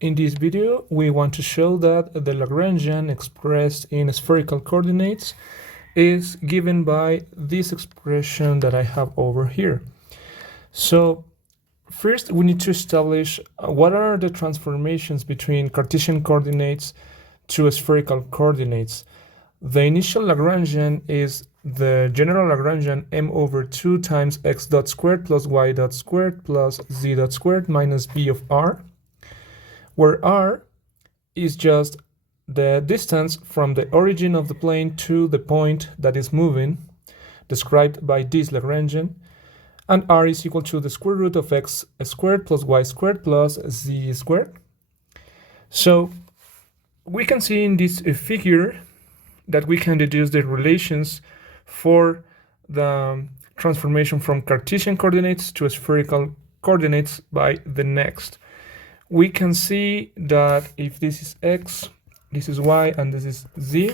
In this video, we want to show that the Lagrangian expressed in spherical coordinates is given by this expression that I have over here. So first, we need to establish what are the transformations between Cartesian coordinates to spherical coordinates. The initial Lagrangian is the general Lagrangian m over 2 times x dot squared plus y dot squared plus z dot squared minus b of r, where r is just the distance from the origin of the plane to the point that is moving, described by this Lagrangian, and r is equal to the square root of x squared plus y squared plus z squared. So we can see in this figure that we can deduce the relations for the transformation from Cartesian coordinates to spherical coordinates by the next. We can see that if this is x, this is y, and this is z,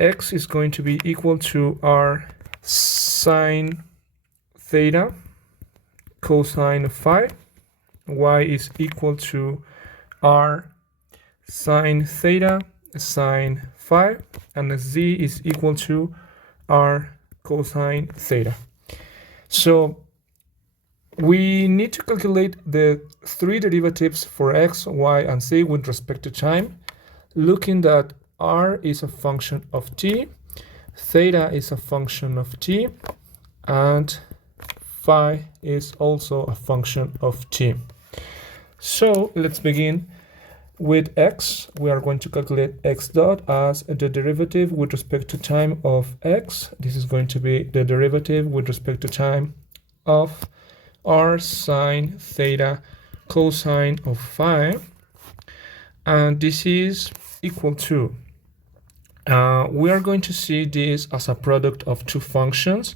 x is going to be equal to r sine theta cosine of phi, y is equal to r sine theta sine phi, and z is equal to r cosine theta. So we need to calculate the three derivatives for x, y, and z with respect to time, looking that r is a function of t, theta is a function of t, and phi is also a function of t. So let's begin with x. We are going to calculate x dot as the derivative with respect to time of x. This is going to be the derivative with respect to time of r sine theta cosine of phi, and this is equal to, we are going to see this as a product of two functions.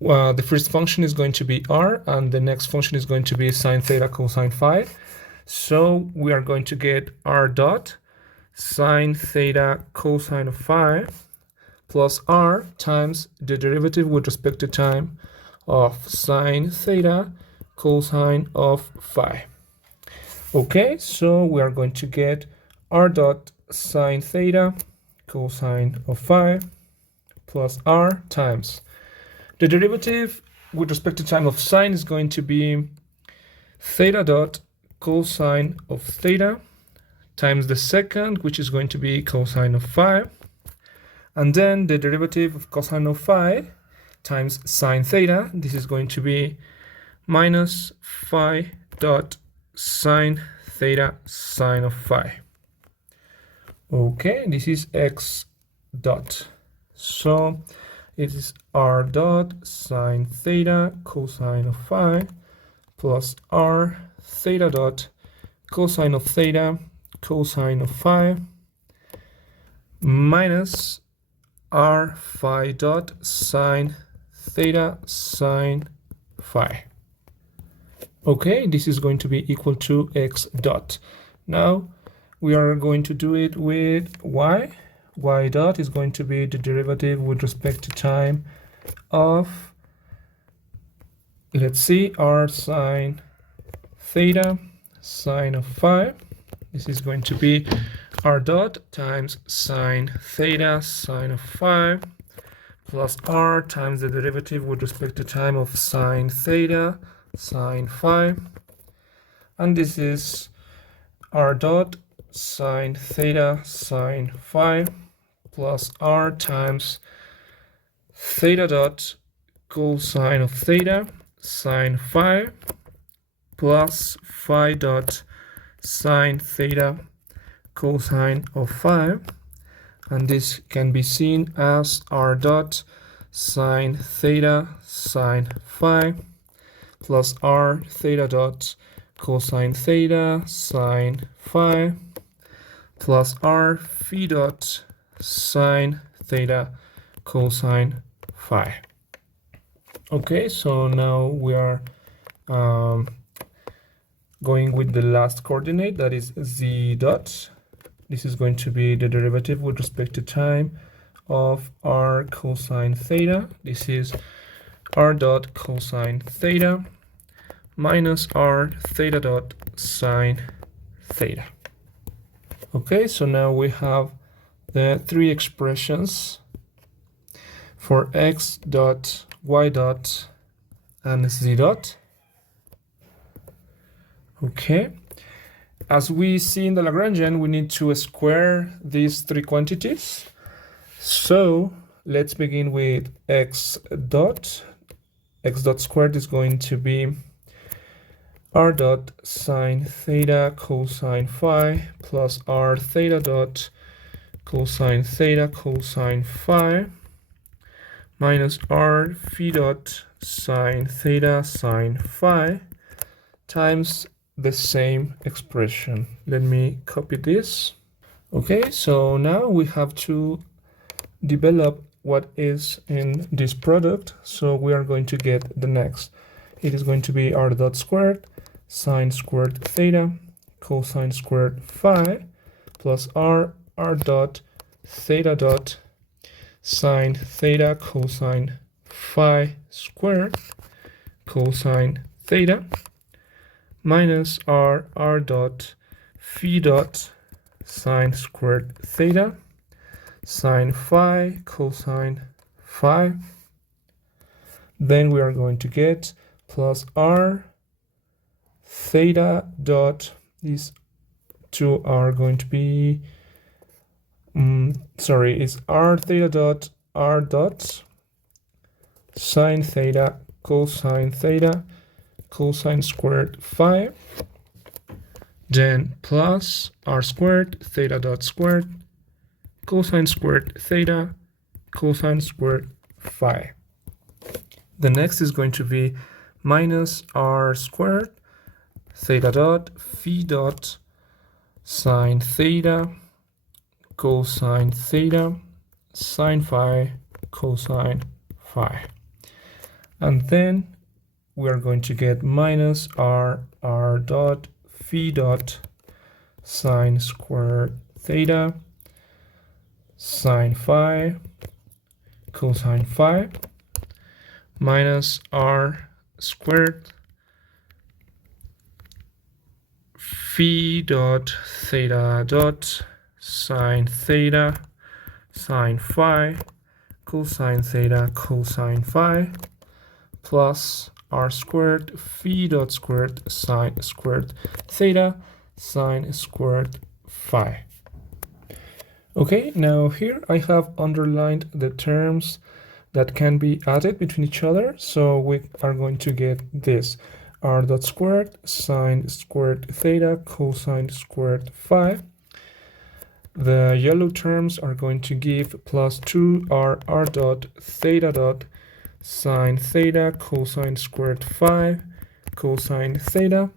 The first function is going to be r, and the next function is going to be sine theta cosine phi. So we are going to get r dot sine theta cosine of phi plus r times the derivative with respect to time of sine theta cosine of phi. Okay, so we are going to get r dot sine theta cosine of phi plus r times the derivative with respect to time of sine is going to be theta dot cosine of theta times the second, which is going to be cosine of phi, and then the derivative of cosine of phi times sine theta. This is going to be minus phi dot sine theta sine of phi. Okay, this is x dot. So it is r dot sine theta cosine of phi plus r theta dot cosine of theta cosine of phi minus r phi dot sine theta sine phi. Okay, this is going to be equal to x dot. Now we are going to do it with y. Y dot is going to be the derivative with respect to time of, let's see, r sine theta sine of phi. This is going to be r dot times sine theta sine of phi plus r times the derivative with respect to time of sine theta sine phi, and this is r dot sine theta sine phi plus r times theta dot cosine of theta sine phi plus phi dot sine theta cosine of phi, and this can be seen as r dot sine theta sine phi plus r theta dot cosine theta sine phi plus r phi dot sine theta cosine phi. Okay, so now we are going with the last coordinate, that is z dot. This is going to be the derivative with respect to time of r cosine theta. This is r dot cosine theta minus r theta dot sine theta. Okay, so now we have the three expressions for x dot, y dot, and z dot. Okay, as we see in the Lagrangian, we need to square these three quantities. So let's begin with x dot. X dot squared is going to be r dot sine theta cosine phi plus r theta dot cosine theta cosine phi minus r phi dot sine theta sine phi times the same expression. Let me copy this. Okay, so now we have to develop what is in this product. So we are going to get the next. It is going to be r dot squared sine squared theta cosine squared phi plus r dot theta dot sine theta cosine phi squared cosine theta minus r dot phi dot sine squared theta sine phi cosine phi. Then we are going to get plus r theta dot, these two are going to be is r theta dot sine theta cosine squared phi, then plus r squared theta dot squared cosine squared theta cosine squared phi. The next is going to be minus r squared theta dot phi dot sine theta cosine theta sine phi cosine phi. And then we are going to get minus r dot phi dot sine squared theta sine phi cosine phi minus r squared phi dot theta dot sine theta sine phi cosine theta cosine phi plus r squared phi dot squared sine squared theta sine squared phi. Okay, now here I have underlined the terms that can be added between each other. So we are going to get this r dot squared sine squared theta cosine squared phi. The yellow terms are going to give plus 2r dot theta dot sine theta cosine squared phi cosine theta.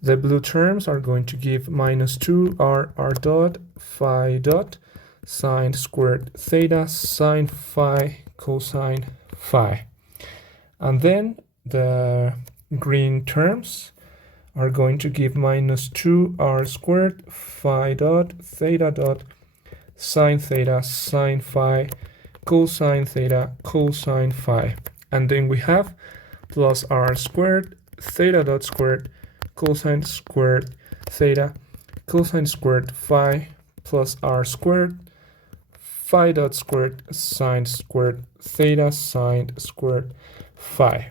The blue terms are going to give minus 2r dot phi dot sine squared theta sine phi cosine phi. And then the green terms are going to give minus 2r squared phi dot theta dot sine theta sine phi cosine theta cosine phi. And then we have plus r squared theta dot squared cosine squared theta cosine squared phi plus r squared phi dot squared sine squared theta sine squared phi.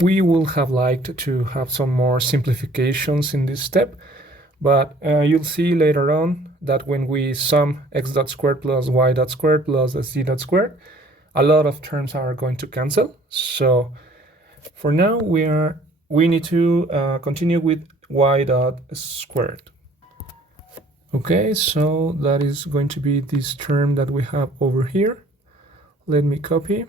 We will have liked to have some more simplifications in this step, but you'll see later on that when we sum x dot squared plus y dot squared plus z dot squared, a lot of terms are going to cancel. So for now, we need to continue with y dot squared. Okay, so that is going to be this term that we have over here. Let me copy.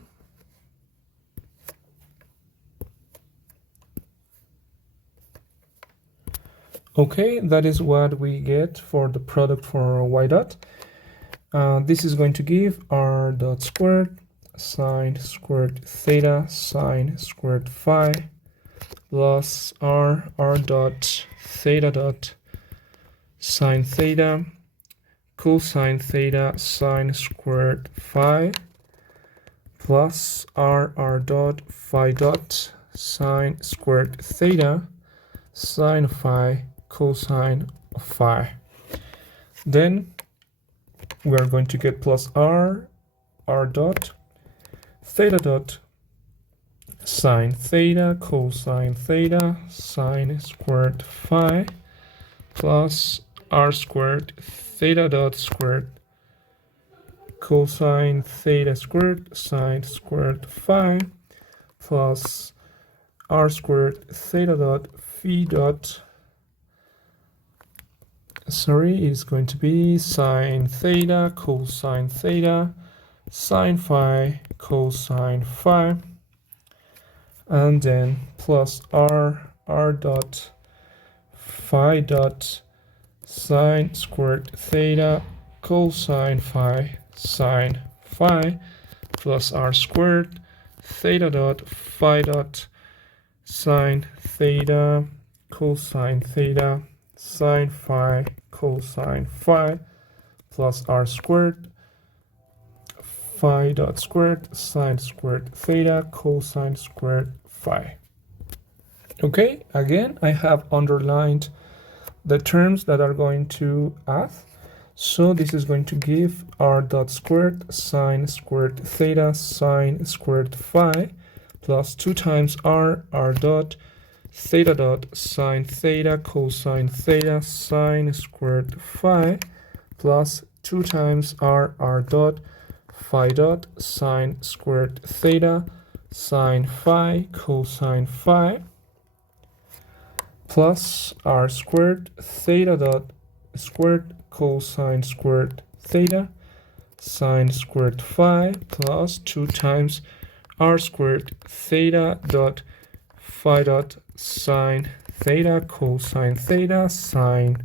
Okay, that is what we get for the product for y dot. This is going to give r dot squared sine squared theta sine squared phi plus r dot theta dot sine theta cosine theta sine squared phi plus r dot phi dot sine squared theta sine phi cosine of phi. Then we are going to get plus r dot theta dot sine theta cosine theta sine squared phi plus r squared theta dot squared cosine theta squared sine squared phi plus r squared theta dot phi dot is going to be sine theta cosine theta sine phi cosine phi, and then plus r dot phi dot sine squared theta cosine phi sine phi plus r squared theta dot phi dot sine theta cosine theta sine phi cosine phi plus r squared phi dot squared sine squared theta cosine squared phi. Okay, again, I have underlined the terms that are going to add. So this is going to give r dot squared sine squared theta sine squared phi plus 2 times r dot theta dot sine theta cosine theta sine squared phi plus 2 times r dot phi dot sine squared theta sine phi cosine phi plus r squared theta dot squared cosine squared theta sine squared phi plus 2 times r squared theta dot phi dot sine theta cosine theta sine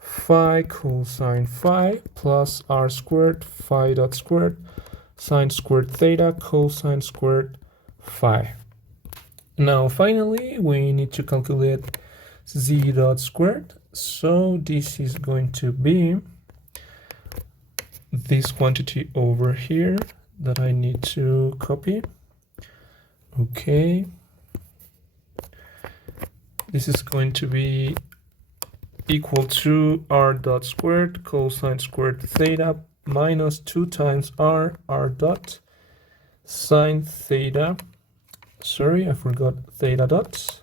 phi cosine phi plus r squared phi dot squared sine squared theta cosine squared phi. Now finally we need to calculate z dot squared. So this is going to be this quantity over here that I need to copy. Okay, this is going to be equal to r dot squared cosine squared theta minus 2 times r dot sine theta, I forgot theta dot,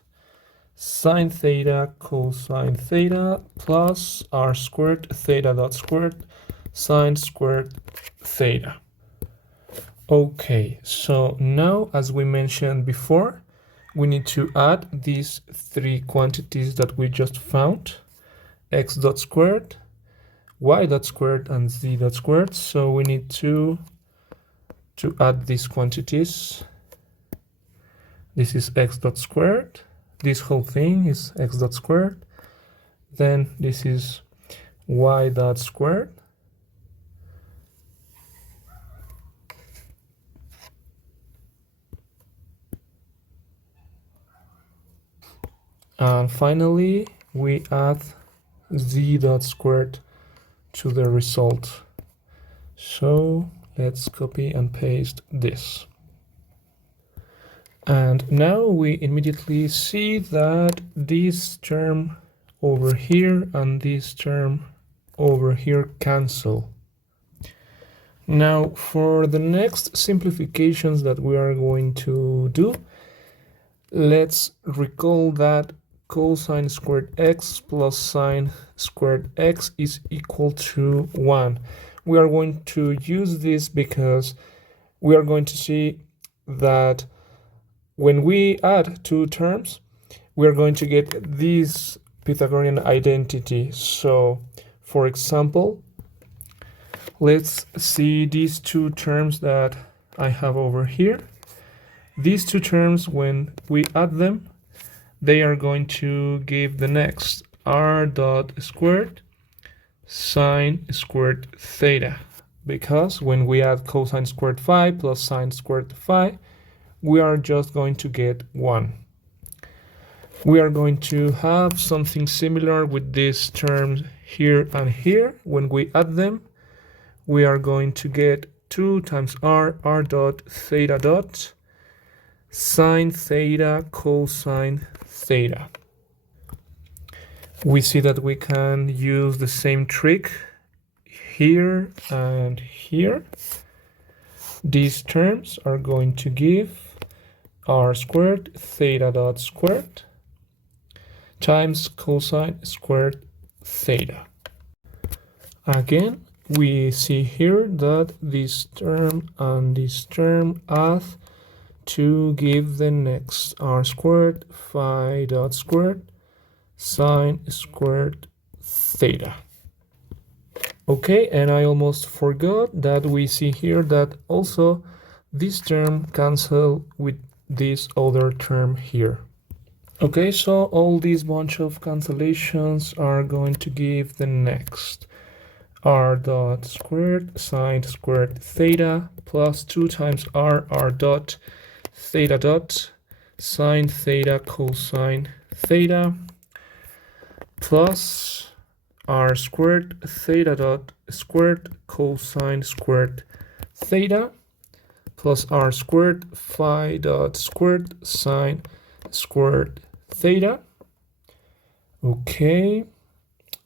sine theta cosine theta plus r squared theta dot squared sine squared theta. Okay, so now, as we mentioned before, we need to add these 3 quantities that we just found: x dot squared, y dot squared, and z dot squared. So we need to add these quantities. This is x dot squared. This whole thing is x dot squared. Then this is y dot squared. And finally, we add z dot squared to the result. So let's copy and paste this. And now we immediately see that this term over here and this term over here cancel. Now for the next simplifications that we are going to do, let's recall that cosine squared x plus sine squared x is equal to 1. We are going to use this because we are going to see that when we add 2 terms, we are going to get this Pythagorean identity. So, for example, let's see these 2 terms that I have over here. These 2 terms, when we add them, they are going to give the next r dot squared sine squared theta, because when we add cosine squared phi plus sine squared phi, we are just going to get 1. We are going to have something similar with these terms here and here. When we add them, we are going to get 2 times r dot theta dot sine theta cosine theta. We see that we can use the same trick here and here. These terms are going to give r squared theta dot squared times cosine squared theta. Again, we see here that this term and this term add to give the next r squared phi dot squared sine squared theta. Okay, and I almost forgot that we see here that also this term cancel with this other term here. Okay, so all these bunch of cancellations are going to give the next r dot squared sine squared theta plus 2 times r dot theta dot sine theta cosine theta plus r squared theta dot squared cosine squared theta plus r squared phi dot squared sine squared theta. Okay,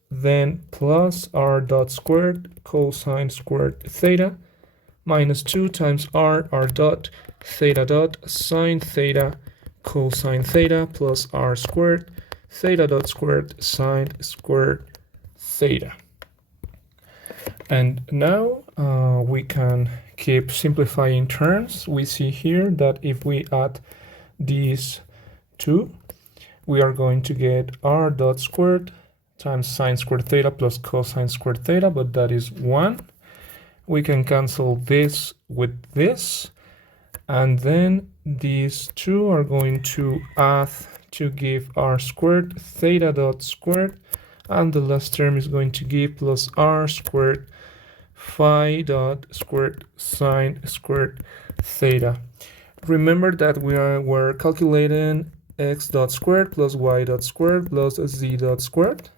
then plus r dot squared cosine squared theta minus 2 times r dot theta dot sine theta cosine theta plus r squared theta dot squared sine squared theta. And now we can keep simplifying terms. We see here that if we add these two, we are going to get r dot squared times sine squared theta plus cosine squared theta, but that is 1. We can cancel this with this, and then these two are going to add to give r squared theta dot squared, and the last term is going to give plus r squared phi dot squared sine squared theta. Remember that we're calculating x dot squared plus y dot squared plus z dot squared,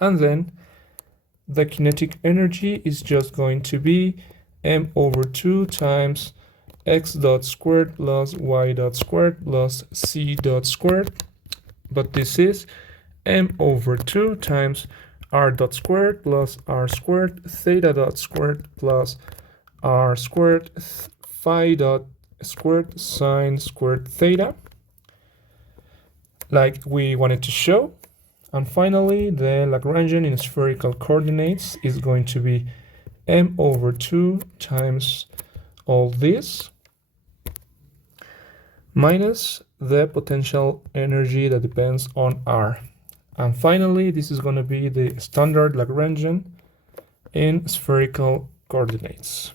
and then the kinetic energy is just going to be m over 2 times x dot squared plus y dot squared plus c dot squared, but this is m over 2 times r dot squared plus r squared theta dot squared plus r squared phi dot squared sine squared theta, like we wanted to show. And finally, the Lagrangian in spherical coordinates is going to be m over 2 times all this minus the potential energy that depends on r. And finally, this is going to be the standard Lagrangian in spherical coordinates.